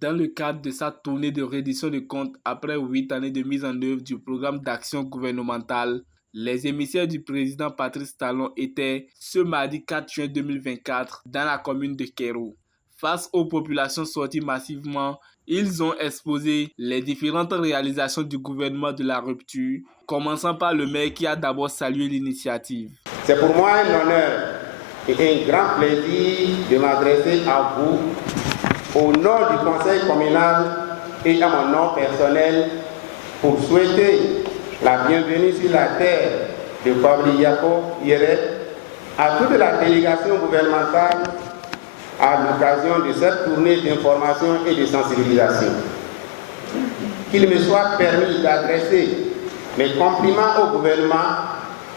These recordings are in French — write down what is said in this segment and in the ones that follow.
Dans le cadre de sa tournée de reddition de comptes après 8 années de mise en œuvre du programme d'action gouvernementale, les émissaires du président Patrice Talon étaient ce mardi 4 juin 2024 dans la commune de Kéro. Face aux populations sorties massivement, ils ont exposé les différentes réalisations du gouvernement de la rupture, commençant par le maire qui a d'abord salué l'initiative. C'est pour moi un honneur et un grand plaisir de m'adresser à vous au nom du conseil communal et à mon nom personnel pour souhaiter la bienvenue sur la terre de Fabri Yako Yere à toute la délégation gouvernementale à l'occasion de cette tournée d'information et de sensibilisation. Qu'il me soit permis d'adresser mes compliments au gouvernement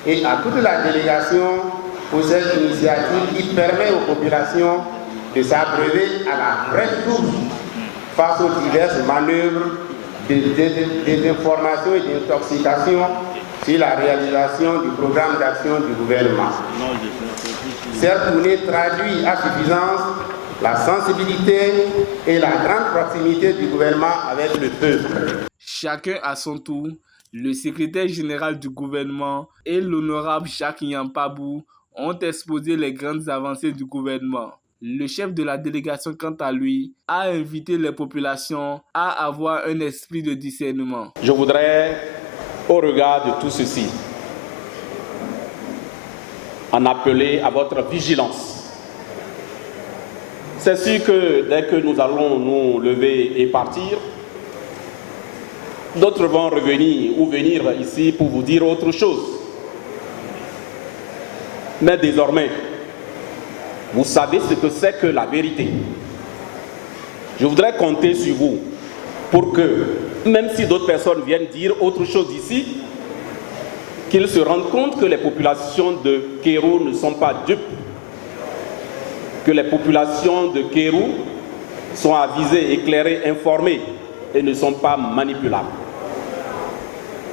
et à toute la délégation pour cette initiative qui permet aux populations de s'abreuver à la vraie source face aux diverses manœuvres des informations et d'intoxication sur la réalisation du programme d'action du gouvernement. Cette tournée traduit à suffisance la sensibilité et la grande proximité du gouvernement avec le peuple. Chacun à son tour, le secrétaire général du gouvernement et l'honorable Jacques Nyampabou ont exposé les grandes avancées du gouvernement. Le chef de la délégation, quant à lui, a invité les populations à avoir un esprit de discernement. Je voudrais, au regard de tout ceci, en appeler à votre vigilance. C'est sûr que dès que nous allons nous lever et partir, d'autres vont revenir ou venir ici pour vous dire autre chose. Mais désormais, vous savez ce que c'est que la vérité. Je voudrais compter sur vous pour que, même si d'autres personnes viennent dire autre chose ici, qu'ils se rendent compte que les populations de Kéro ne sont pas dupes, que les populations de Kéro sont avisées, éclairées, informées et ne sont pas manipulables.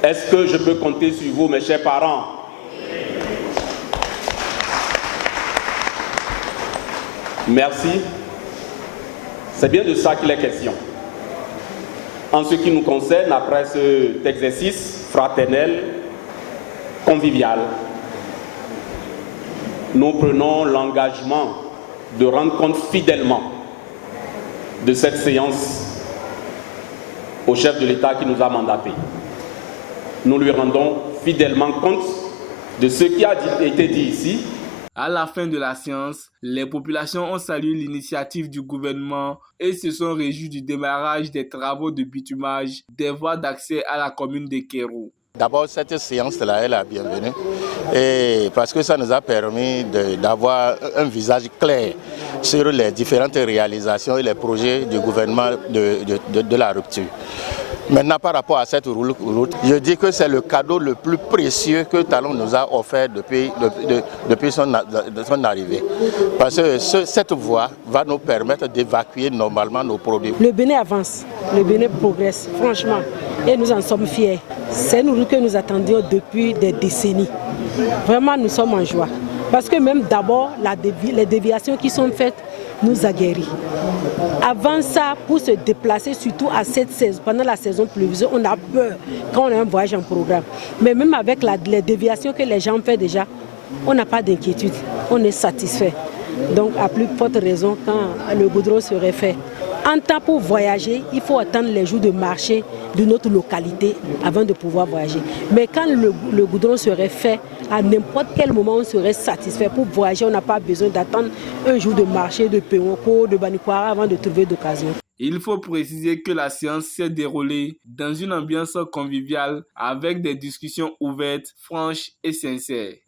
Est-ce que je peux compter sur vous, mes chers parents? Merci. C'est bien de ça qu'il est question. En ce qui nous concerne, après cet exercice fraternel, convivial, nous prenons l'engagement de rendre compte fidèlement de cette séance au chef de l'État qui nous a mandatés. Nous lui rendons fidèlement compte de ce qui a été dit ici. À la fin de la séance, les populations ont salué l'initiative du gouvernement et se sont réjouis du démarrage des travaux de bitumage des voies d'accès à la commune de Kéro. D'abord, cette séance-là est la bienvenue et parce que ça nous a permis d'avoir un visage clair sur les différentes réalisations et les projets du gouvernement de la rupture. Maintenant, par rapport à cette route, je dis que c'est le cadeau le plus précieux que Talon nous a offert depuis son arrivée. Parce que cette voie va nous permettre d'évacuer normalement nos produits. Le Bénin avance, le Bénin progresse, franchement, et nous en sommes fiers. C'est une route que nous attendions depuis des décennies. Vraiment, nous sommes en joie. Parce que même d'abord, les déviations qui sont faites nous aguerrissent. Avant ça, pour se déplacer, surtout à cette saison, pendant la saison pluvieuse, on a peur quand on a un voyage en programme. Mais même avec les déviations que les gens font déjà, on n'a pas d'inquiétude, on est satisfait. Donc à plus forte raison quand le goudron serait fait. En temps pour voyager, il faut attendre les jours de marché de notre localité avant de pouvoir voyager. Mais quand le goudron serait fait, à n'importe quel moment, on serait satisfait. Pour voyager, on n'a pas besoin d'attendre un jour de marché de Péonko, de Banikwara avant de trouver d'occasion. Il faut préciser que la séance s'est déroulée dans une ambiance conviviale avec des discussions ouvertes, franches et sincères.